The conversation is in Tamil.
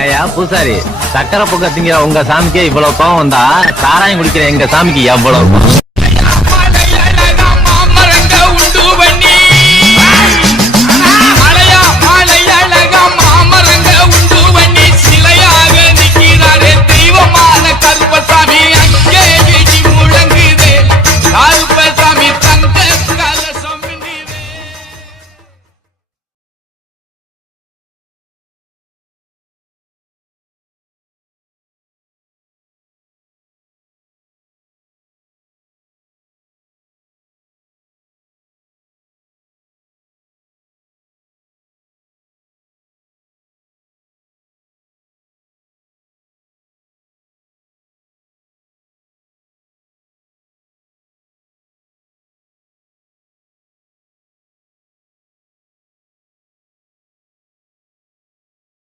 ஏயா பூசாரி, சக்கரை பொங்க திங்கிற உங்க சாமிக்கே இவ்வளவு கோவம் வந்தா சாராயம் குடிக்கிற எங்க சாமிக்கு எவ்வளவு கோவம்?